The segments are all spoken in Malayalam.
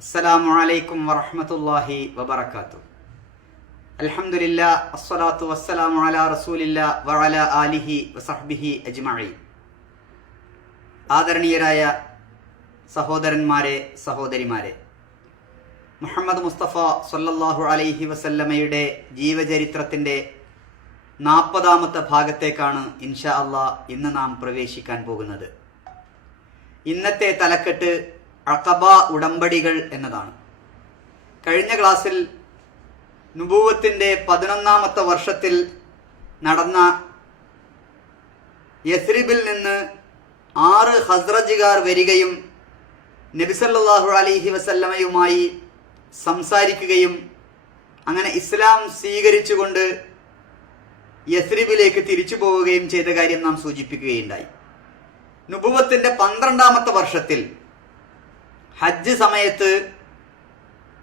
അസ്സലാമു അലൈക്കും വറഹ്മത്തുള്ളാഹി വബറകാത്തു. അൽഹംദുലില്ലാഹി അസ്സലാത്തു വസ്സലാമു അലാ റസൂലില്ലാഹി വഅല ആലിഹി വസഹ്ബിഹി അജ്മഈൻ. ആദരണീയരായ സഹോദരന്മാരെ സഹോദരിമാരെ മുഹമ്മദ് മുസ്തഫ സല്ലല്ലാഹു അലൈഹി വസല്ലമയുടെ ജീവചരിത്രത്തിന്റെ നാൽപ്പതാമത്തെ ഭാഗത്തേക്കാണ് ഇൻഷാ അള്ളാ ഇന്ന് നാം പ്രവേശിക്കാൻ പോകുന്നത്. ഇന്നത്തെ തലക്കെട്ട് അഖബ ഉടമ്പടികൾ എന്നതാണ്. കഴിഞ്ഞ ക്ലാസ്സിൽ നുബൂവത്തിന്റെ പതിനൊന്നാമത്തെ വർഷത്തിൽ നടന്ന യസ്രിബിൽ നിന്ന് ആറ് ഹസ്രജുകാർ വരികയും നബിസല്ലാഹു അലൈഹി വസല്ലമയുമായി സംസാരിക്കുകയും അങ്ങനെ ഇസ്ലാം സ്വീകരിച്ചുകൊണ്ട് യസ്രിബിലേക്ക് തിരിച്ചു പോവുകയും ചെയ്ത കാര്യം നാം സൂചിപ്പിക്കുകയുണ്ടായി. നുബുവത്തിന്റെ പന്ത്രണ്ടാമത്തെ വർഷത്തിൽ ഹജ്ജ് സമയത്ത്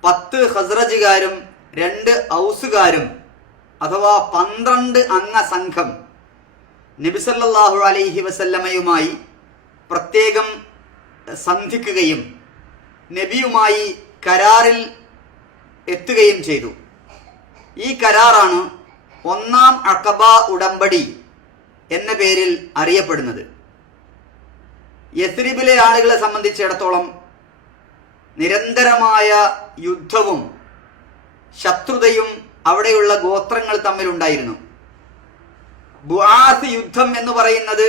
പത്ത് ഹസ്രജുകാരും രണ്ട് ഔസുകാരും അഥവാ പന്ത്രണ്ട് അംഗ സംഘം നബിസല്ലാഹു അലൈഹി വസല്ലമയുമായി പ്രത്യേകം സന്ധിക്കുകയും നബിയുമായി കരാറിൽ എത്തുകയും ചെയ്തു. ഈ കരാറാണ് ഒന്നാം അക്കബ ഉടമ്പടി എന്ന പേരിൽ അറിയപ്പെടുന്നത്. യസ്രിബിലെ ആളുകളെ സംബന്ധിച്ചിടത്തോളം നിരന്തരമായ യുദ്ധവും ശത്രുതയും അവിടെയുള്ള ഗോത്രങ്ങൾ തമ്മിലുണ്ടായിരുന്നു. ബുആസ് യുദ്ധം എന്ന് പറയുന്നത്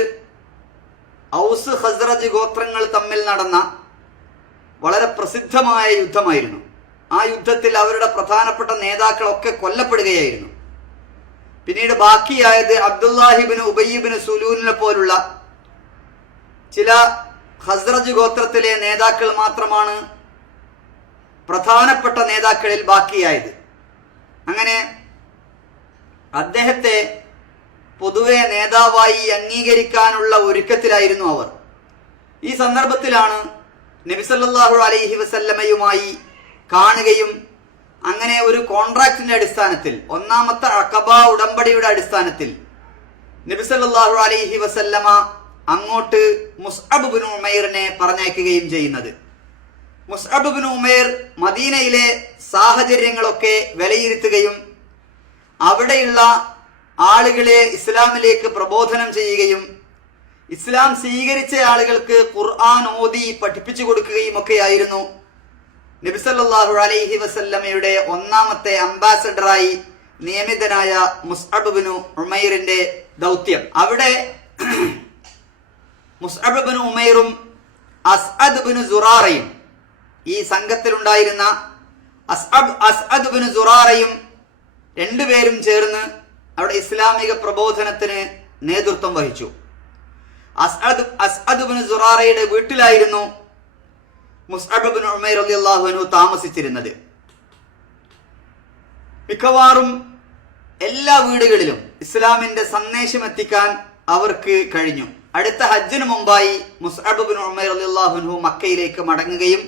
ഔസ് ഹസ്രജ് ഗോത്രങ്ങൾ തമ്മിൽ നടന്ന വളരെ പ്രസിദ്ധമായ യുദ്ധമായിരുന്നു. ആ യുദ്ധത്തിൽ അവരുടെ പ്രധാനപ്പെട്ട നേതാക്കളൊക്കെ കൊല്ലപ്പെടുകയായിരുന്നു. പിന്നീട് ബാക്കിയായത് അബ്ദുല്ലാഹിബിന് ഉബയ്യബിന് സുലൂനിനെ പോലുള്ള ചില ഹസ്രജ് ഗോത്രത്തിലെ നേതാക്കൾ മാത്രമാണ് പ്രധാനപ്പെട്ട നേതാക്കളിൽ ബാക്കിയായത്. അങ്ങനെ അദ്ദേഹത്തെ പൊതുവെ നേതാവായി അംഗീകരിക്കാനുള്ള ഒരുക്കത്തിലായിരുന്നു അവർ. ഈ സന്ദർഭത്തിലാണ് നബിസല്ലാഹു അലൈഹി വസല്ലമയുമായി കാണുകയും അങ്ങനെ ഒരു കോൺട്രാക്റ്റിന്റെ അടിസ്ഥാനത്തിൽ ഒന്നാമത്തെ അക്കബ ഉടമ്പടിയുടെ അടിസ്ഥാനത്തിൽ നബിസല്ലാഹു അലൈഹി വസല്ലമ അങ്ങോട്ട് മുസ്അബ് ബിൻ ഉമൈറിനെ പറഞ്ഞയക്കുകയും ചെയ്യുന്നത്. മുസ്അബ് ഉമേർ മദീനയിലെ സാഹചര്യങ്ങളൊക്കെ വിലയിരുത്തുകയും അവിടെയുള്ള ആളുകളെ ഇസ്ലാമിലേക്ക് പ്രബോധനം ചെയ്യുകയും ഇസ്ലാം സ്വീകരിച്ച ആളുകൾക്ക് ഖുർആൻ ഓതി പഠിപ്പിച്ചു കൊടുക്കുകയും ഒക്കെയായിരുന്നു നബിസല്ലാഹു അലൈഹി വസല്ലമയുടെ ഒന്നാമത്തെ അംബാസഡറായി നിയമിതനായ ബിൻ ഉമൈറിന്റെ ദൗത്യം. അവിടെ മുസ്അബ് ബിൻ ഉമൈറും അസ്അദ് ബിൻ സുറാറയും ഈ സംഘത്തിലുണ്ടായിരുന്ന അസ്അബ് അസ്അദ് ബിൻ സുറാറയും രണ്ടുപേരും ചേർന്ന് അവിടെ ഇസ്ലാമിക പ്രബോധനത്തിന് നേതൃത്വം വഹിച്ചു. അസ്അദ് അസ്അദ് ബിൻ സുറാറയുടെ വീട്ടിലായിരുന്നു മുസ്അബ് ബിൻ ഉമൈർ റളിയല്ലാഹു അൻഹു താമസിച്ചിരുന്നത്. മിക്കവാറും എല്ലാ വീടുകളിലും ഇസ്ലാമിന്റെ സന്ദേശം എത്തിക്കാൻ അവർക്ക് കഴിഞ്ഞു. അടുത്ത ഹജ്ജിന് മുമ്പായി മുസ്അബ് ബിൻ ഉമൈർ റളിയല്ലാഹു അൻഹു മക്കയിലേക്ക് മടങ്ങുകയും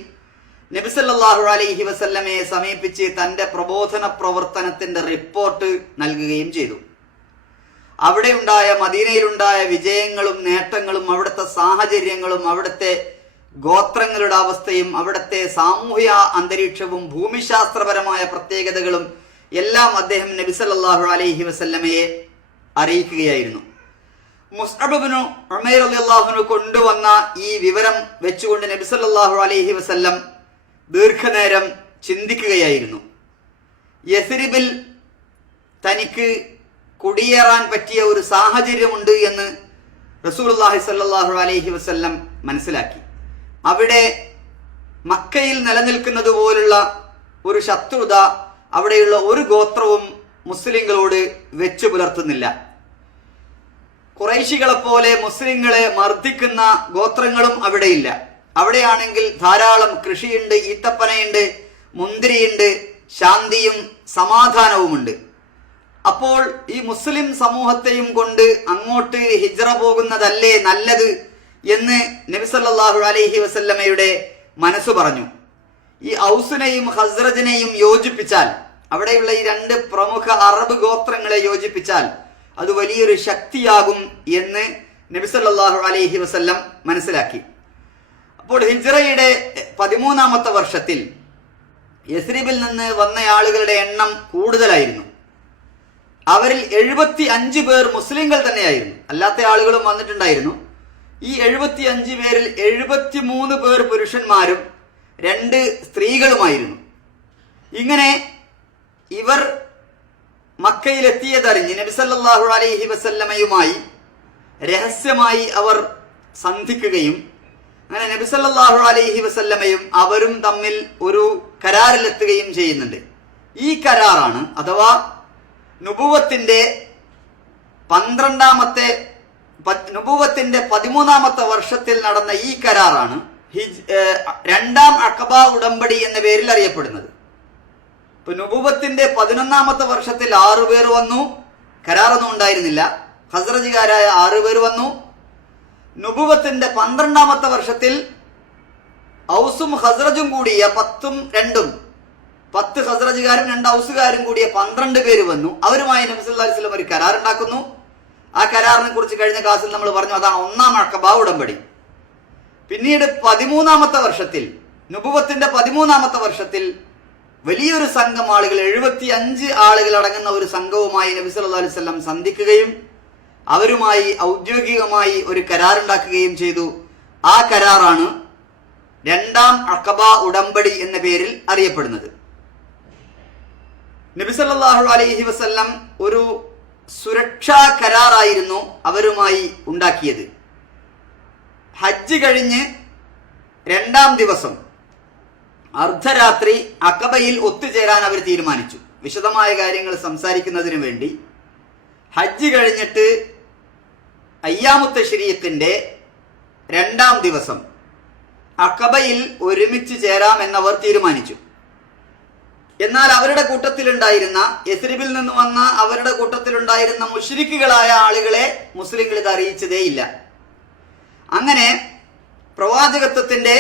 നബിസല്ലാഹു അലൈഹി വസല്ലമയെ സമീപിച്ച് തന്റെ പ്രബോധന പ്രവർത്തനത്തിന്റെ റിപ്പോർട്ട് നൽകുകയും ചെയ്തു. അവിടെയുണ്ടായ മദീനയിലുണ്ടായ വിജയങ്ങളും നേട്ടങ്ങളും അവിടുത്തെ സാഹചര്യങ്ങളും അവിടുത്തെ ഗോത്രങ്ങളുടെ അവസ്ഥയും അവിടുത്തെ സാമൂഹ്യ അന്തരീക്ഷവും ഭൂമിശാസ്ത്രപരമായ പ്രത്യേകതകളും എല്ലാം അദ്ദേഹം നബിസല്ലാഹു അലൈഹി വസല്ലമയെ അറിയിക്കുകയായിരുന്നു. മുസ്അബിനു ഉമൈർ അള്ളാഹുനു കൊണ്ടുവന്ന ഈ വിവരം വെച്ചുകൊണ്ട് നബിസല്ലാഹു അലൈഹി വസല്ലം ദീർഘനേരം ചിന്തിക്കുകയായിരുന്നു. യസിരിബിൽ തനിക്ക് കുടിയേറാൻ പറ്റിയ ഒരു സാഹചര്യമുണ്ട് എന്ന് റസൂലുള്ളാഹി സല്ലാഹു അലൈഹി വസ്ല്ലം മനസ്സിലാക്കി. അവിടെ മക്കയിൽ നിലനിൽക്കുന്നത് പോലുള്ള ഒരു ശത്രുത അവിടെയുള്ള ഒരു ഗോത്രവും മുസ്ലിങ്ങളോട് വെച്ചു പുലർത്തുന്നില്ല. കുറേശികളെപ്പോലെ പോലെ മുസ്ലിങ്ങളെ മർദ്ദിക്കുന്ന ഗോത്രങ്ങളും അവിടെയില്ല. അവിടെയാണെങ്കിൽ ധാരാളം കൃഷിയുണ്ട് ഈത്തപ്പനയുണ്ട് മുന്തിരിയുണ്ട് ശാന്തിയും സമാധാനവുമുണ്ട്. അപ്പോൾ ഈ മുസ്ലിം സമൂഹത്തെയും കൊണ്ട് അങ്ങോട്ട് ഹിജ്റ പോകുന്നതല്ലേ നല്ലത് എന്ന് നബിസല്ലാഹു അലൈഹി വസല്ലമയുടെ മനസ്സ് പറഞ്ഞു. ഈ ഔസിനെയും ഹസ്രജിനെയും യോജിപ്പിച്ചാൽ അവിടെയുള്ള ഈ രണ്ട് പ്രമുഖ അറബ് ഗോത്രങ്ങളെ യോജിപ്പിച്ചാൽ അത് വലിയൊരു ശക്തിയാകും എന്ന് നബിസല്ലാഹു അലൈഹി വസല്ലം മനസ്സിലാക്കി. അപ്പോൾ ഹിജ്റയുടെ പതിമൂന്നാമത്തെ വർഷത്തിൽ യസ്രിബിൽ നിന്ന് വന്ന ആളുകളുടെ എണ്ണം കൂടുതലായിരുന്നു. അവരിൽ എഴുപത്തി അഞ്ച് പേർ മുസ്ലിങ്ങൾ തന്നെയായിരുന്നു. അല്ലാത്ത ആളുകളും വന്നിട്ടുണ്ടായിരുന്നു. ഈ എഴുപത്തി അഞ്ച് പേരിൽ എഴുപത്തി മൂന്ന് പേർ പുരുഷന്മാരും രണ്ട് സ്ത്രീകളുമായിരുന്നു. ഇങ്ങനെ ഇവർ മക്കയിലെത്തിയതറിഞ്ഞ് നബിസല്ലാഹു അലൈഹി വസല്ലമയുമായി രഹസ്യമായി അവർ സന്ധിക്കുകയും അങ്ങനെ നബിസല്ലാഹു അലൈഹി വസല്ലമയും അവരും തമ്മിൽ ഒരു കരാറിലെത്തുകയും ചെയ്യുന്നുണ്ട്. ഈ കരാറാണ് അഥവാ നുപുവത്തിന്റെ പന്ത്രണ്ടാമത്തെ നുപൂവത്തിന്റെ പതിമൂന്നാമത്തെ വർഷത്തിൽ നടന്ന ഈ കരാറാണ് ഹിജ് രണ്ടാം അക്കബ ഉടമ്പടി എന്ന പേരിൽ അറിയപ്പെടുന്നത്. ഇപ്പൊ നുപൂവത്തിന്റെ പതിനൊന്നാമത്തെ വർഷത്തിൽ ആറു പേർ വന്നു കരാറൊന്നും ഉണ്ടായിരുന്നില്ല. ഹസ്രജുകാരായ ആറു പേർ വന്നു നുബുവത്തിന്റെ പന്ത്രണ്ടാമത്തെ വർഷത്തിൽ ഔസും ഹസ്രജും കൂടിയ പത്തും രണ്ടും. പത്ത് ഹസ്രജുകാരും രണ്ട് ഔസുകാരും കൂടിയ പന്ത്രണ്ട് പേര് വന്നു. അവരുമായി നബി സല്ലല്ലാഹു അലൈഹി വസല്ലം ഒരു കരാറുണ്ടാക്കുന്നു ആ കരാറിനെ കുറിച്ച് കഴിഞ്ഞ ക്ലാസ്സിൽ നമ്മൾ പറഞ്ഞു അതാണ് ഒന്നാം അക്കബ ഉടമ്പടി. പിന്നീട് പതിമൂന്നാമത്തെ വർഷത്തിൽ നുബുവത്തിന്റെ പതിമൂന്നാമത്തെ വർഷത്തിൽ വലിയൊരു സംഘം ആളുകൾ എഴുപത്തി അഞ്ച് ആളുകൾ അടങ്ങുന്ന ഒരു സംഘവുമായി നബി സല്ലല്ലാഹു അലൈഹി വസല്ലം സന്ധിക്കുകയും അവരുമായി ഔദ്യോഗികമായി ഒരു കരാറുണ്ടാക്കുകയും ചെയ്തു. ആ കരാറാണ് രണ്ടാം അക്കബ ഉടമ്പടി എന്ന പേരിൽ അറിയപ്പെടുന്നത്. നബിസല്ലാഹു അലൈഹി വസല്ലം ഒരു സുരക്ഷാ കരാറായിരുന്നു അവരുമായി ഉണ്ടാക്കിയത്. ഹജ്ജ് കഴിഞ്ഞ് രണ്ടാം ദിവസം അർദ്ധരാത്രി അക്കബയിൽ ഒത്തുചേരാൻ അവർ തീരുമാനിച്ചു. വിശദമായ കാര്യങ്ങൾ സംസാരിക്കുന്നതിന് വേണ്ടി ഹജ്ജ് കഴിഞ്ഞിട്ട് അയ്യാമുത്ത ശരീരത്തിന്റെ രണ്ടാം ദിവസം അക്കബയിൽ ഒരുമിച്ച് ചേരാമെന്നവർ തീരുമാനിച്ചു. എന്നാൽ അവരുടെ കൂട്ടത്തിലുണ്ടായിരുന്ന യസ്രിബിൽ നിന്ന് വന്ന അവരുടെ കൂട്ടത്തിലുണ്ടായിരുന്ന മുഷരിക്കുകളായ ആളുകളെ മുസ്ലിങ്ങൾ ഇത് അറിയിച്ചതേയില്ല. അങ്ങനെ പ്രവാചകത്വത്തിന്റെ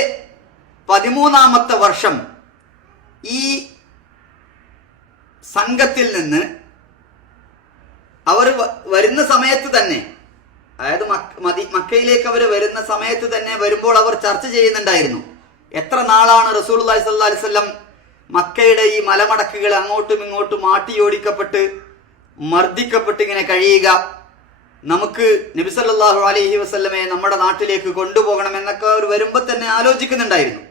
പതിമൂന്നാമത്തെ വർഷം ഈ സംഘത്തിൽ നിന്ന് അവർ വരുന്ന സമയത്ത് തന്നെ അതായത് മതി മക്കയിലേക്ക് അവർ വരുന്ന സമയത്ത് തന്നെ വരുമ്പോൾ അവർ ചർച്ച ചെയ്യുന്നുണ്ടായിരുന്നു. എത്ര നാളാണ് റസൂൽ അലൈഹി സ്വല്ലം മക്കയുടെ ഈ മലമടക്കുകൾ അങ്ങോട്ടും ഇങ്ങോട്ടും ആട്ടിയോടിക്കപ്പെട്ട് മർദ്ദിക്കപ്പെട്ട് ഇങ്ങനെ കഴിയുക? നമുക്ക് നബിസല്ലാഹു അലഹി വസല്ലമയെ നമ്മുടെ നാട്ടിലേക്ക് കൊണ്ടുപോകണം എന്നൊക്കെ അവർ വരുമ്പോൾ തന്നെ ആലോചിക്കുന്നുണ്ടായിരുന്നു.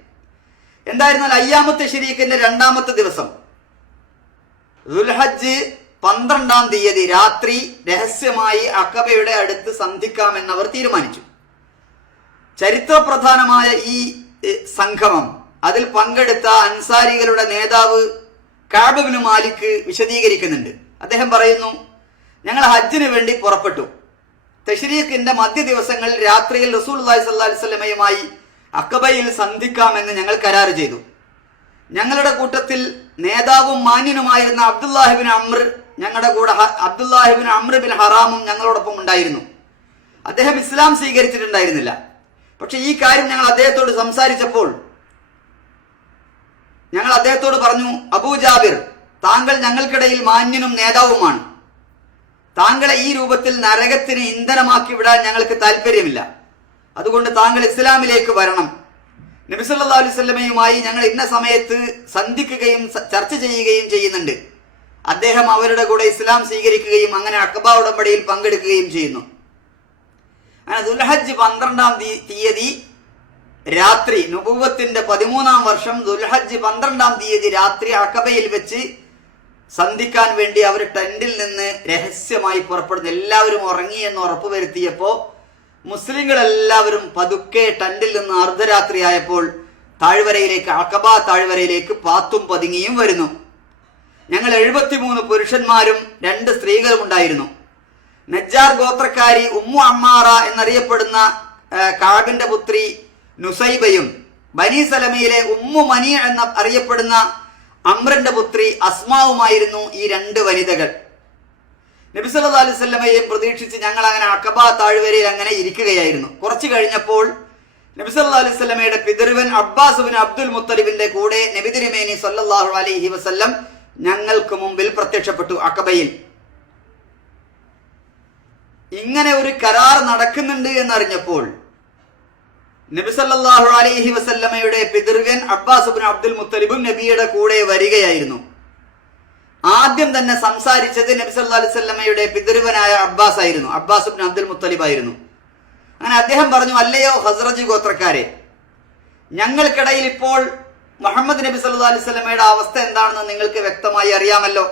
എന്തായിരുന്നാൽ അയ്യാമത്തെ ശരീഖിന്റെ രണ്ടാമത്തെ ദിവസം. ദുൽഹജ്ജ് പന്ത്രണ്ടാം തീയതി രാത്രി രഹസ്യമായി അക്കബയുടെ അടുത്ത് സന്ധിക്കാമെന്നവർ തീരുമാനിച്ചു. ചരിത്രപ്രധാനമായ ഈ സംഗമം അതിൽ പങ്കെടുത്ത അൻസാരികളുടെ നേതാവ് കാബിന് മാലിക് വിശദീകരിക്കുന്നുണ്ട്. അദ്ദേഹം പറയുന്നു ഞങ്ങൾ ഹജ്ജിന് വേണ്ടി പുറപ്പെട്ടു. തഷരീഖിന്റെ മധ്യ ദിവസങ്ങളിൽ രാത്രിയിൽ റസൂൽ അലൈഹി സ്വലമയുമായി അക്കബയിൽ സന്ധിക്കാമെന്ന് ഞങ്ങൾ കരാർ ചെയ്തു. ഞങ്ങളുടെ കൂട്ടത്തിൽ നേതാവും മാന്യനുമായിരുന്ന അബ്ദുല്ലാഹിബിൻ അമ്ര ഞങ്ങളുടെ കൂടെ അബ്ദുല്ലാഹിബിൻ അമ്രബിൻ ഹറാമും ഞങ്ങളോടൊപ്പം ഉണ്ടായിരുന്നു. അദ്ദേഹം ഇസ്ലാം സ്വീകരിച്ചിട്ടുണ്ടായിരുന്നില്ല. പക്ഷെ ഈ കാര്യം ഞങ്ങൾ അദ്ദേഹത്തോട് സംസാരിച്ചപ്പോൾ ഞങ്ങൾ അദ്ദേഹത്തോട് പറഞ്ഞു അബൂ ജാബിർ താങ്കൾ ഞങ്ങൾക്കിടയിൽ മാന്യനും നേതാവുമാണ്. താങ്കളെ ഈ രൂപത്തിൽ നരകത്തിന് ഇന്ധനമാക്കി വിടാൻ ഞങ്ങൾക്ക് താല്പര്യമില്ല അതുകൊണ്ട് താങ്കൾ ഇസ്ലാമിലേക്ക് വരണം. നബിസല്ലാ അലൈവല്ലമയുമായി ഞങ്ങൾ ഇന്ന സമയത്ത് സന്ധിക്കുകയും ചർച്ച ചെയ്യുകയും ചെയ്യുന്നുണ്ട്. അദ്ദേഹം അവരുടെ കൂടെ ഇസ്ലാം സ്വീകരിക്കുകയും അങ്ങനെ അക്കബ ഉടമ്പടിയിൽ പങ്കെടുക്കുകയും ചെയ്യുന്നു. അങ്ങനെ ദുൽഹജ് പന്ത്രണ്ടാം തീയതി രാത്രി നുപൂവത്തിന്റെ പതിമൂന്നാം വർഷം ദുൽഹജ് പന്ത്രണ്ടാം തീയതി രാത്രി അക്കബയിൽ വെച്ച് സന്ധിക്കാൻ വേണ്ടി അവർ ടെന്റിൽ നിന്ന് രഹസ്യമായി പുറപ്പെടുന്നു. എല്ലാവരും ഉറങ്ങി എന്ന് ഉറപ്പുവരുത്തിയപ്പോ മുസ്ലിങ്ങൾ എല്ലാവരും പതുക്കെ ടെന്റിൽ നിന്ന് അർദ്ധരാത്രിയായപ്പോൾ താഴ്വരയിലേക്ക് അക്കബ താഴ്വരയിലേക്ക് പാത്തും പതുങ്ങിയും വരുന്നു. ഞങ്ങൾ എഴുപത്തിമൂന്ന് പുരുഷന്മാരും രണ്ട് സ്ത്രീകളും ഉണ്ടായിരുന്നു. നജ്ജാർ ഗോത്രക്കാരി ഉമ്മു അമ്മാറ എന്നറിയപ്പെടുന്ന കാബിന്റെ പുത്രി നുസൈബയും ബനി സലമയിലെ ഉമ്മു മനി എന്ന അറിയപ്പെടുന്ന അമ്രന്റെ പുത്രി അസ്മാവുമായിരുന്നു ഈ രണ്ട് വനിതകൾ. നബിസല്ലാ അലുസല്ലമയെയും പ്രതീക്ഷിച്ച് ഞങ്ങൾ അങ്ങനെ അക്കബ താഴ്വരയിൽ അങ്ങനെ ഇരിക്കുകയായിരുന്നു. കുറച്ചു കഴിഞ്ഞപ്പോൾ നബിസല്ലാ അലുസല്ലമയുടെ പിതൃവൻ അബ്ബാസുബിൻ അബ്ദുൽ മുത്തലിബിന്റെ കൂടെ നബി സല്ലാഹു അലൈഹി വസല്ലം ഞങ്ങൾക്ക് മുമ്പിൽ പ്രത്യക്ഷപ്പെട്ടു അക്കബയിൽ. ഇങ്ങനെ ഒരു കരാർ നടക്കുന്നുണ്ട് എന്നറിഞ്ഞപ്പോൾ നബിസല്ലാഹു അലൈഹി വസല്ലമയുടെ പിതൃകൻ അബ്ബാസ് അബ്ദുൽ മുത്തലിബും നബിയുടെ കൂടെ വരികയായിരുന്നു. ആദ്യം തന്നെ സംസാരിച്ചത് നബി സല്ലാ അലൈഹി പിതൃവനായ അബ്ബാസ് ആയിരുന്നു. അബ്ബാസ് ബിൻ അബ്ദുൽ മുത്തലിബ് ആയിരുന്നു. അങ്ങനെ അദ്ദേഹം പറഞ്ഞു അല്ലയോ ഹസ്രജ് ഗോത്രക്കാരെ ഞങ്ങൾക്കിടയിൽ ഇപ്പോൾ മുഹമ്മദ് നബി സല്ലു അലൈഹി സ്വലമയുടെ അവസ്ഥ എന്താണെന്ന് നിങ്ങൾക്ക് വ്യക്തമായി അറിയാമല്ലോ.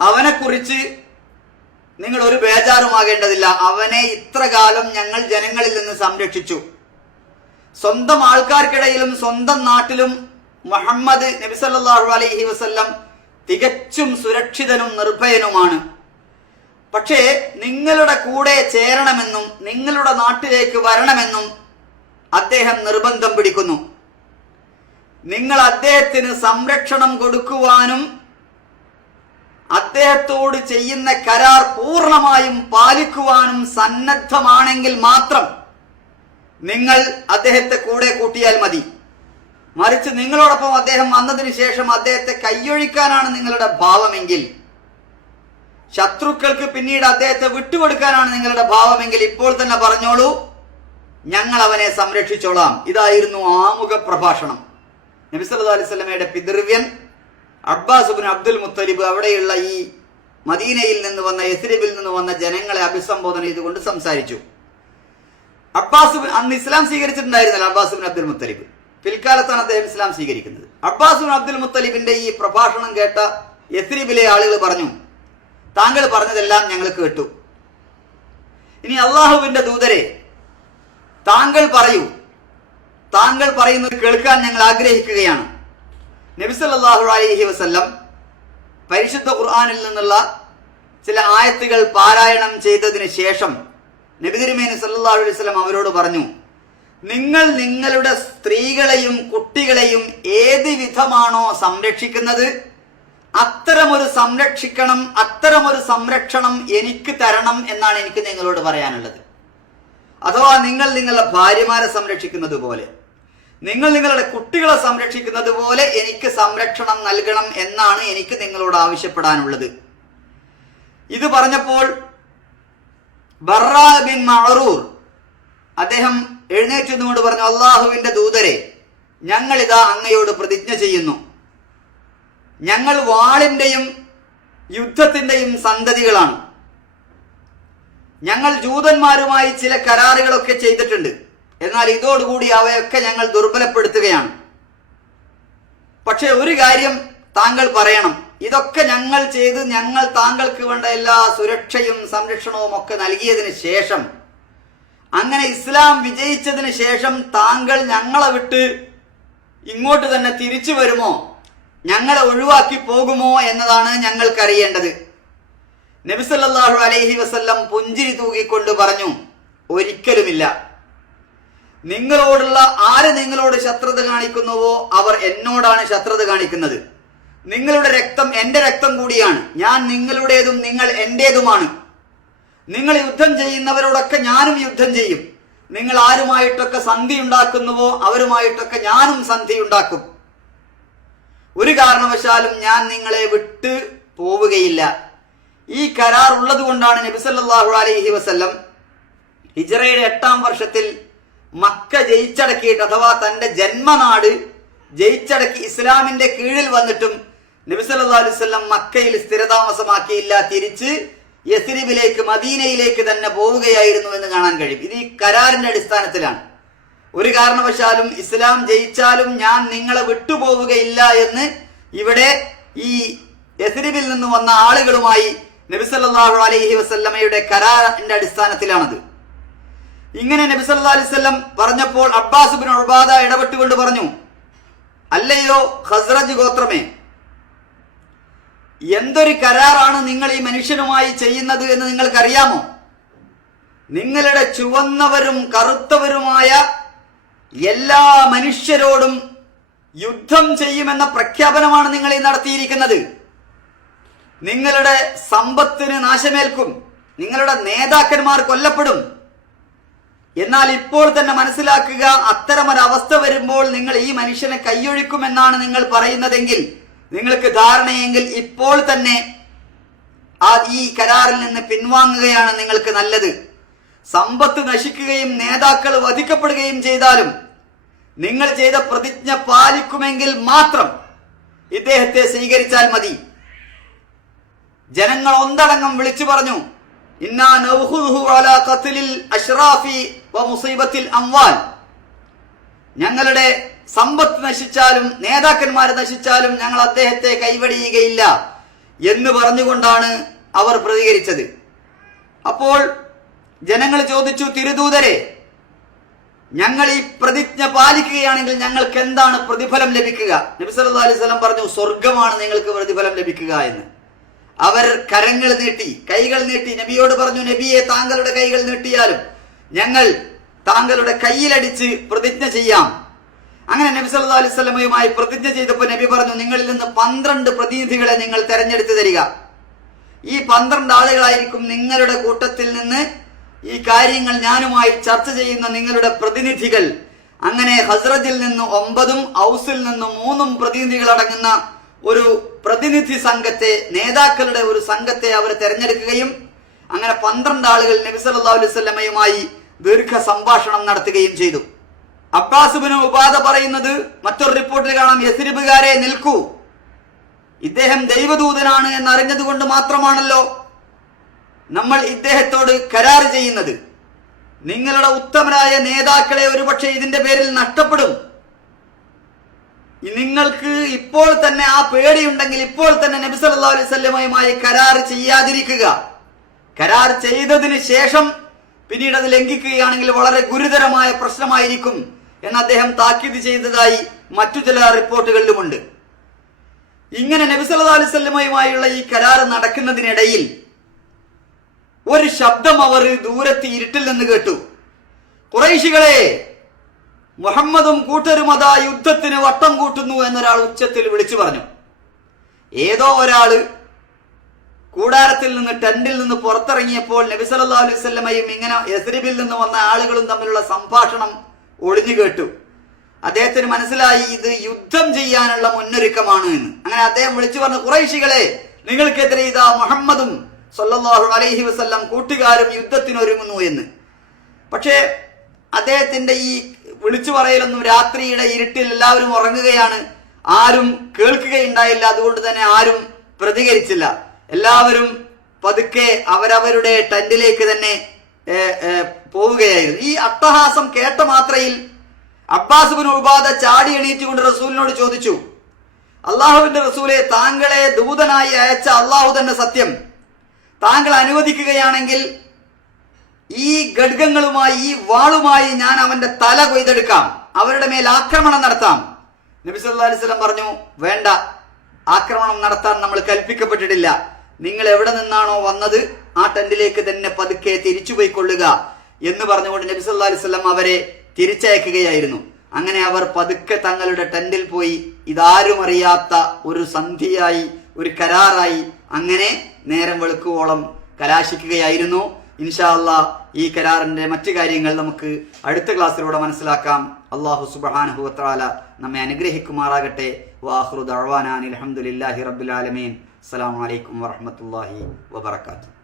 അവനെ കുറിച്ച് നിങ്ങൾ ഒരു ബേജാറുമാകേണ്ടതില്ല. അവനെ ഇത്ര കാലം ഞങ്ങൾ ജനങ്ങളിൽ നിന്ന് സംരക്ഷിച്ചു. സ്വന്തം ആൾക്കാർക്കിടയിലും സ്വന്തം നാട്ടിലും മുഹമ്മദ് നബി സല്ലല്ലാഹു അലൈഹി വസല്ലം തികച്ചും സുരക്ഷിതനും നിർഭയനുമാണ്. പക്ഷേ നിങ്ങളുടെ കൂടെ ചേരണമെന്നും നിങ്ങളുടെ നാട്ടിലേക്ക് വരണമെന്നും അദ്ദേഹം നിർബന്ധം പിടിക്കുന്നു. നിങ്ങൾ അദ്ദേഹത്തിന് സംരക്ഷണം കൊടുക്കുവാനും അദ്ദേഹത്തോട് ചെയ്യുന്ന കരാർ പൂർണമായും പാലിക്കുവാനും സന്നദ്ധമാണെങ്കിൽ മാത്രം നിങ്ങൾ അദ്ദേഹത്തെ കൂടെ കൂട്ടിയാൽ മതി. മറിച്ച് നിങ്ങളോടൊപ്പം അദ്ദേഹം വന്നതിന് ശേഷം അദ്ദേഹത്തെ കൈയൊഴിക്കാനാണ് നിങ്ങളുടെ ഭാവമെങ്കിൽ ശത്രുക്കൾക്ക് പിന്നീട് അദ്ദേഹത്തെ വിട്ടുകൊടുക്കാനാണ് നിങ്ങളുടെ ഭാവമെങ്കിൽ ഇപ്പോൾ തന്നെ പറഞ്ഞോളൂ ഞങ്ങൾ അവനെ സംരക്ഷിച്ചോളാം. ഇതായിരുന്നു ആമുഖ പ്രഭാഷണം നബിസല്ലാ അലൈഹി സ്വലമയുടെ പിതൃവ്യൻ അബ്ബാസ് ബിൻ അബ്ദുൽ മുത്തലിബ് അവിടെയുള്ള ഈ മദീനയിൽ നിന്ന് വന്ന യസ്രിബിൽ നിന്ന് വന്ന ജനങ്ങളെ അഭിസംബോധന ചെയ്തുകൊണ്ട് സംസാരിച്ചു. അബ്ബാസുബിൻ അന്ന് ഇസ്ലാം സ്വീകരിച്ചിട്ടുണ്ടായിരുന്നല്ലോ അബ്ബാസ് ബിൻ അബ്ദുൽ മുത്തലിബ്. പിൽക്കാലത്താണ് അദ്ദേഹം ഇസ്ലാം സ്വീകരിക്കുന്നത്. അബ്ബാസ് ബിൻ അബ്ദുൽ മുത്തലിബിന്റെ ഈ പ്രഭാഷണം കേട്ട യസ്രിബിലെ ആളുകൾ പറഞ്ഞു താങ്കൾ പറഞ്ഞതെല്ലാം ഞങ്ങൾ കേട്ടു. ഇനി അള്ളാഹുവിന്റെ ദൂതരെ താങ്കൾ പറയൂ താങ്കൾ പറയുന്നത് കേൾക്കാൻ ഞങ്ങൾ ആഗ്രഹിക്കുകയാണ്. നബിസല്ലാഹു അലൈഹി വസല്ലം പരിശുദ്ധ ഖുർആാനിൽ നിന്നുള്ള ചില ആയത്തുകൾ പാരായണം ചെയ്തതിന് ശേഷം നബി സല്ലാഹു അലൈഹി വസ്ലം അവരോട് പറഞ്ഞു നിങ്ങൾ നിങ്ങളുടെ സ്ത്രീകളെയും കുട്ടികളെയും ഏത് വിധമാണോ സംരക്ഷിക്കുന്നത്? അത്തരമൊരു സംരക്ഷിക്കണം അത്തരമൊരു സംരക്ഷണം എനിക്ക് തരണം എന്നാണ് എനിക്ക് നിങ്ങളോട് പറയാനുള്ളത്. അഥവാ നിങ്ങൾ നിങ്ങളുടെ ഭാര്യമാരെ സംരക്ഷിക്കുന്നത് പോലെ. നിങ്ങൾ നിങ്ങളുടെ കുട്ടികളെ സംരക്ഷിക്കുന്നത് പോലെ എനിക്ക് സംരക്ഷണം നൽകണം എന്നാണ് എനിക്ക് നിങ്ങളോട് ആവശ്യപ്പെടാനുള്ളത്. ഇത് പറഞ്ഞപ്പോൾ ബറ ബിൻ മഅറൂർ അദ്ദേഹം എഴുന്നേറ്റ് നിന്നുകൊണ്ട് പറഞ്ഞു അള്ളാഹുവിന്റെ ദൂതരെ ഞങ്ങളിതാ അങ്ങയോട് പ്രതിജ്ഞ ചെയ്യുന്നു. ഞങ്ങൾ വാളിന്റെയും യുദ്ധത്തിന്റെയും സന്തതികളാണ്. ഞങ്ങൾ ജൂതന്മാരുമായി ചില കരാറുകളൊക്കെ ചെയ്തിട്ടുണ്ട്. എന്നാൽ ഇതോടുകൂടി അവയൊക്കെ ഞങ്ങൾ ദുർബലപ്പെടുത്തുകയാണ്. പക്ഷേ ഒരു കാര്യം താങ്കൾ പറയണം. ഇതൊക്കെ ഞങ്ങൾ ചെയ്ത് ഞങ്ങൾ താങ്കൾക്ക് വേണ്ട എല്ലാ സുരക്ഷയും സംരക്ഷണവും ഒക്കെ നൽകിയതിന് ശേഷം അങ്ങനെ ഇസ്ലാം വിജയിച്ചതിന് ശേഷം താങ്കൾ ഞങ്ങളെ വിട്ട് ഇങ്ങോട്ട് തന്നെ തിരിച്ചു വരുമോ? ഞങ്ങളെ ഒഴിവാക്കി പോകുമോ എന്നതാണ് ഞങ്ങൾക്കറിയേണ്ടത്. നബിസല്ലാഹു അലൈഹി വസല്ലം പുഞ്ചിരി തൂകിക്കൊണ്ട് പറഞ്ഞു ഒരിക്കലുമില്ല. നിങ്ങളോടുള്ള ആര് നിങ്ങളോട് ശത്രുത കാണിക്കുന്നുവോ അവർ എന്നോടാണ് ശത്രുത കാണിക്കുന്നത്. നിങ്ങളുടെ രക്തം എന്റെ രക്തം കൂടിയാണ്. ഞാൻ നിങ്ങളുടേതും നിങ്ങൾ എന്റേതുമാണ്. നിങ്ങൾ യുദ്ധം ചെയ്യുന്നവരോടൊക്കെ ഞാനും യുദ്ധം ചെയ്യും. നിങ്ങൾ ആരുമായിട്ടൊക്കെ സന്ധി ഉണ്ടാക്കുന്നുവോ അവരുമായിട്ടൊക്കെ ഞാനും സന്ധി ഉണ്ടാക്കും. ഒരു കാരണവശാലും ഞാൻ നിങ്ങളെ വിട്ട് പോവുകയില്ല. ഈ കരാർ ഉള്ളത് കൊണ്ടാണ് നബിസല്ലാഹു അലൈഹി വസല്ലം ഹിജറയുടെ എട്ടാം വർഷത്തിൽ മക്ക ജയിച്ചടക്കിയിട്ട് അഥവാ തന്റെ ജന്മനാട് ജയിച്ചടക്കി ഇസ്ലാമിന്റെ കീഴിൽ വന്നിട്ടും നബിസല്ലാ മക്കയിൽ സ്ഥിരതാമസമാക്കിയില്ല തിരിച്ച് യസ്രിബിലേക്ക് മദീനയിലേക്ക് തന്നെ പോവുകയായിരുന്നു എന്ന് കാണാൻ കഴിയും. ഇത് ഈ കരാറിന്റെ അടിസ്ഥാനത്തിലാണ്. ഒരു കാരണവശാലും ഇസ്ലാം ജയിച്ചാലും ഞാൻ നിങ്ങളെ വിട്ടുപോവുകയില്ല എന്ന് ഇവിടെ ഈ യസ്രിബിൽ നിന്ന് വന്ന ആളുകളുമായി നബിസല്ലാഹു അലൈഹി വസല്ലമയുടെ കരാറിന്റെ അടിസ്ഥാനത്തിലാണത്. ഇങ്ങനെ നബി സല്ലാ അലൈവല്ലം പറഞ്ഞപ്പോൾ അബ്ബാസ് ബിൻ ഉബാദ ഇടപെട്ടുകൊണ്ട് പറഞ്ഞു അല്ലയോ ഖസ്റജ് ഗോത്രമേ എന്തൊരു കരാറാണ് നിങ്ങൾ ഈ മനുഷ്യനുമായി ചെയ്യുന്നത് എന്ന് നിങ്ങൾക്കറിയാമോ? നിങ്ങളുടെ ചുവന്നവരും കറുത്തവരുമായ എല്ലാ മനുഷ്യരോടും യുദ്ധം ചെയ്യുമെന്ന പ്രഖ്യാപനമാണ് നിങ്ങൾ ഈ നടത്തിയിരിക്കുന്നത്. നിങ്ങളുടെ സമ്പത്തിന് നാശമേൽക്കും നിങ്ങളുടെ നേതാക്കന്മാർ കൊല്ലപ്പെടും എന്നാൽ ഇപ്പോൾ തന്നെ മനസ്സിലാക്കുക അത്തരമൊരവസ്ഥ വരുമ്പോൾ നിങ്ങൾ ഈ മനുഷ്യനെ കൈയൊഴിക്കുമെന്നാണ് നിങ്ങൾ പറയുന്നതെങ്കിൽ നിങ്ങൾക്ക് ധാരണയെങ്കിൽ ഇപ്പോൾ തന്നെ ആ ഈ കരാറിൽ നിന്ന് പിൻവാങ്ങുകയാണ് നിങ്ങൾക്ക് നല്ലത്. സമ്പത്ത് നശിക്കുകയും നേതാക്കൾ വധിക്കപ്പെടുകയും ചെയ്താലും നിങ്ങൾ ചെയ്ത പ്രതിജ്ഞ പാലിക്കുമെങ്കിൽ മാത്രം ഇദ്ദേഹത്തെ സ്വീകരിച്ചാൽ മതി. ജനങ്ങൾ ഒന്നടങ്കം വിളിച്ചു പറഞ്ഞു ഞങ്ങളുടെ സമ്പത്ത് നശിച്ചാലും നേതാക്കന്മാരെ നശിച്ചാലും ഞങ്ങൾ അദ്ദേഹത്തെ കൈവടിയുകയില്ല എന്ന് പറഞ്ഞുകൊണ്ടാണ് അവർ പ്രതികരിച്ചത്. അപ്പോൾ ജനങ്ങൾ ചോദിച്ചു തിരുദൂതരെ ഞങ്ങൾ ഈ പ്രതിജ്ഞ പാലിക്കുകയാണെങ്കിൽ ഞങ്ങൾക്ക് എന്താണ് പ്രതിഫലം ലഭിക്കുക? നബി സല്ലല്ലാഹു അലൈഹി വസല്ലം പറഞ്ഞു സ്വർഗമാണ് നിങ്ങൾക്ക് പ്രതിഫലം ലഭിക്കുക എന്ന്. അവർ കരങ്ങൾ നീട്ടി കൈകൾ നീട്ടി. നബിയോട് പറഞ്ഞു നബിയെ താങ്കളുടെ കൈകൾ നീട്ടിയാലും ഞങ്ങൾ താങ്കളുടെ കയ്യിലടിച്ച് പ്രതിജ്ഞ ചെയ്യാം. അങ്ങനെ നബി സല്ലാ അലൈഹി വസല്ലമയുമായി പ്രതിജ്ഞ ചെയ്തപ്പോൾ നബി പറഞ്ഞു നിങ്ങളിൽ നിന്ന് പന്ത്രണ്ട് പ്രതിനിധികളെ നിങ്ങൾ തെരഞ്ഞെടുത്ത് തരിക. ഈ പന്ത്രണ്ട് ആളുകളായിരിക്കും നിങ്ങളുടെ കൂട്ടത്തിൽ നിന്ന് ഈ കാര്യങ്ങൾ ഞാനുമായി ചർച്ച ചെയ്യുന്ന നിങ്ങളുടെ പ്രതിനിധികൾ. അങ്ങനെ ഹസ്രജിൽ നിന്ന് ഒമ്പതും ഔസിൽ നിന്ന് മൂന്നും പ്രതിനിധികൾ അടങ്ങുന്ന ഒരു പ്രതിനിധി സംഘത്തെ നേതാക്കളുടെ ഒരു സംഘത്തെ അവർ തെരഞ്ഞെടുക്കുകയും അങ്ങനെ പന്ത്രണ്ട് ആളുകൾ നബി വസല്ലമയുമായി ദീർഘ സംഭാഷണം നടത്തുകയും ചെയ്തു. അബ്ബാസുബിന് ഉപാധ പറയുന്നത് മറ്റൊരു റിപ്പോർട്ടിൽ കാണാം. യസിരിബുകാരെ നിൽക്കൂ. ഇദ്ദേഹം ദൈവദൂതനാണ് എന്നറിഞ്ഞതുകൊണ്ട് മാത്രമാണല്ലോ നമ്മൾ ഇദ്ദേഹത്തോട് കരാർ ചെയ്യുന്നത്. നിങ്ങളുടെ ഉത്തമരായ നേതാക്കളെ ഒരുപക്ഷെ ഇതിന്റെ പേരിൽ നഷ്ടപ്പെടും. നിങ്ങൾക്ക് ഇപ്പോൾ തന്നെ ആ പേടിയുണ്ടെങ്കിൽ ഇപ്പോൾ തന്നെ നബി സല്ലല്ലാഹു അലൈഹി കരാർ ചെയ്യാതിരിക്കുക. കരാർ ചെയ്തതിന് ശേഷം പിന്നീട് അത് ലംഘിക്കുകയാണെങ്കിൽ വളരെ ഗുരുതരമായ പ്രശ്നമായിരിക്കും എന്ന് അദ്ദേഹം താക്കീത് ചെയ്തതായി മറ്റു ചില റിപ്പോർട്ടുകളിലുമുണ്ട്. ഇങ്ങനെ നബി സല്ലല്ലാഹു അലൈഹി വസല്ലമയുമായുള്ള ഈ കരാർ നടക്കുന്നതിനിടയിൽ ഒരു ശബ്ദം അവർ ദൂരത്ത് ഇരുട്ടിൽ നിന്ന് കേട്ടു. കുറൈശികളെ മുഹമ്മദും കൂട്ടരും അതാ യുദ്ധത്തിന് വട്ടം കൂട്ടുന്നു എന്നൊരാൾ ഉച്ചത്തിൽ വിളിച്ചു പറഞ്ഞു. ഏതോ ഒരാൾ കൂടാരത്തിൽ നിന്ന് ടെന്റിൽ നിന്ന് പുറത്തിറങ്ങിയപ്പോൾ നബി സല്ലല്ലാഹു അലൈഹി സ്വല്ലമയും ഇങ്ങനെ യസ്രിബിൽ നിന്ന് വന്ന ആളുകളും തമ്മിലുള്ള സംഭാഷണം ഒളിഞ്ഞു കേട്ടു. അദ്ദേഹത്തിന് മനസ്സിലായി ഇത് യുദ്ധം ചെയ്യാനുള്ള മുന്നൊരുക്കമാണ് എന്ന്. അങ്ങനെ അദ്ദേഹം വിളിച്ചു പറഞ്ഞു കുറൈശികളെ നിങ്ങൾക്കെതിരെ ഇതാ മുഹമ്മദും സല്ലല്ലാഹു അലൈഹി വസ്ല്ലാം കൂട്ടുകാരും യുദ്ധത്തിനൊരുങ്ങുന്നു എന്ന്. പക്ഷേ അദ്ദേഹത്തിന്റെ ഈ വിളിച്ചു പറയലൊന്നും രാത്രിയുടെ ഇരുട്ടിൽ എല്ലാവരും ഉറങ്ങുകയാണ്. ആരും കേൾക്കുകയുണ്ടായില്ല. അതുകൊണ്ട് തന്നെ ആരും പ്രതികരിച്ചില്ല. എല്ലാവരും പതുക്കെ അവരവരുടെ ടെന്റിലേക്ക് തന്നെ പോവുകയായിരുന്നു. ഈ അട്ടഹാസം കേട്ട മാത്രയിൽ അബ്ബാസ് ബിൻ ഉബാദ ചാടി എണീറ്റുകൊണ്ട് റസൂലിനോട് ചോദിച്ചു അള്ളാഹുവിന്റെ റസൂലെ താങ്കളെ ദൂതനായി അയച്ച അള്ളാഹു തന്നെ സത്യം. താങ്കൾ അനുവദിക്കുകയാണെങ്കിൽ ഈ ഖഡ്ഗങ്ങളുമായി ഈ വാളുമായി ഞാൻ അവന്റെ തല കൊയ്തെടുക്കാം. അവരുടെ മേൽ ആക്രമണം നടത്താം. നബി സല്ലല്ലാഹു അലൈഹി വസല്ലം പറഞ്ഞു വേണ്ട ആക്രമണം നടത്താൻ നമ്മൾ കൽപ്പിക്കപ്പെട്ടിട്ടില്ല. നിങ്ങൾ എവിടെ നിന്നാണോ വന്നത് ആ ടെന്റിലേക്ക് തന്നെ പതുക്കെ തിരിച്ചു പോയിക്കൊള്ളുക. എന്ന് പറഞ്ഞുകൊണ്ട് നബി സല്ലാ അലൈഹി വസല്ലം അവരെ തിരിച്ചയക്കുകയായിരുന്നു. അങ്ങനെ അവർ പതുക്കെ തങ്ങളുടെ ടെന്റിൽ പോയി ഇതാരും അറിയാത്ത ഒരു സന്ധിയായി ഒരു കരാറായി അങ്ങനെ നേരം വെളുക്കുവോളം കലാശിക്കുകയായിരുന്നു. ഇൻഷാ അല്ലാ ഈ കരാറിന്റെ മറ്റു കാര്യങ്ങൾ നമുക്ക് അടുത്ത ക്ലാസ്സിലൂടെ മനസ്സിലാക്കാം. അള്ളാഹു സുബ്ഹാനഹു വതആല നമ്മെ അനുഗ്രഹിക്കുമാറാകട്ടെ. വാഹ്റു ദഅവാനാൻ അലഹമുല്ലാഹി റബ്ബിൽ അസ്സാം അസ്സലാമു അലൈക്കും വറഹ്മത്തുള്ളാഹി വബറകാതുഹു.